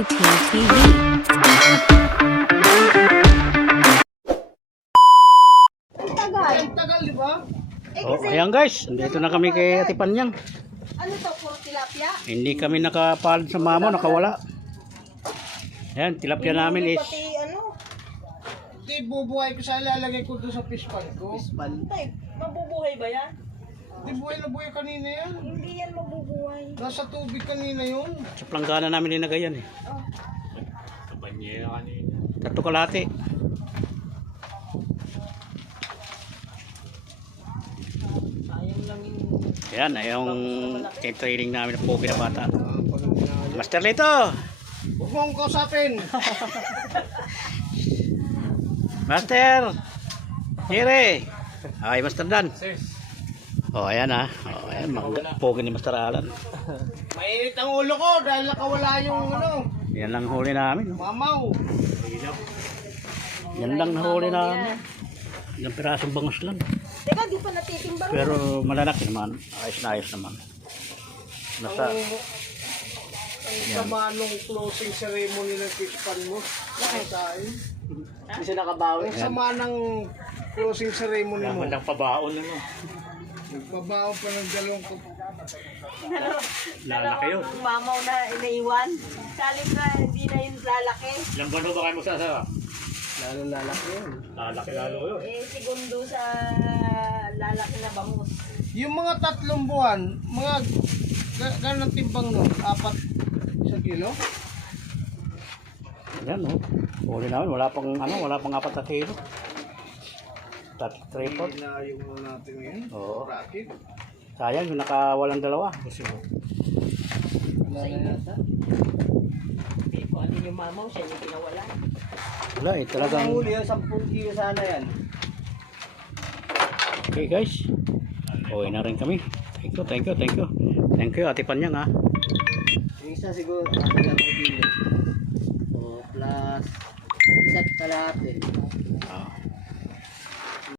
JP TV. Tagal, di ba? Oh, ayan guys, dito na kami kay Ate Panyang. Ano to, puro tilapia? Hindi kami nakapalad sa mamo, nakawala. Ayan, tilapia namin is Pati ano? Di bubuhay ko sa ilalagay ko doon sa fish pan ko. Tay, mabubuhay ba yan? Di buhay na buhay kanina yan. Hindi yan mabubuhay. Nasa tubig kanina yun. sa planggana namin linagay yan eh. Oh. Tatlo kalate. Sayang lang yung... Ayan, ay yung training namin ng pogi na bata. Master Lito! Huwag mong kausapin. Master! Hire! Ay, Master Dan. Oh, ayan ah. Oh, ayan, pogi ni Master Alan. Mainit ang ulo ko dahil nakawala yung ano, Yan lang huli namin. Oh. mamaw. Yan lang huli namin. Ilang pirasong bangus lang. Teka, di pa natitimba rin. Pero malalaki naman. Ayos na ayos naman. Nasa... Ang sama nung closing ceremony ng fish pan mo. Nakasay. Hindi siya nakabawi. Ang sama ng closing ceremony mo. Ng pabaon ano. Nagbabaw pa ng dalawang ko. Lalaki yun. Mamaw na inaiwan. Salit na hindi na yung lalaki. Ilang buwan ba kayo magsasara? Lalo lalaki yun. Lalaki lalo yun. Segundo sa lalaki na bangus. Yung mga 3 buwan, mga ganang timbang no? 4 kilo? Yan oh. Huli namin. Wala pang 4 na kilo. Tripod. Hindi na yung ano natin ngayon. Oo. Bracket. Sayang yung nakawalang dalawa. Kasi mo. Sa inyo. Hindi ko ano yung mamaw, siya yung pinawala. Wala eh. Talagang... Huli yan, 10 kilo sana yan. Okay guys. Uwi na rin kami. Thank you. Thank you Ate Panyang ha. Yung isa siguro, 10 kilo. O, plus, isa't kalahati. Ah.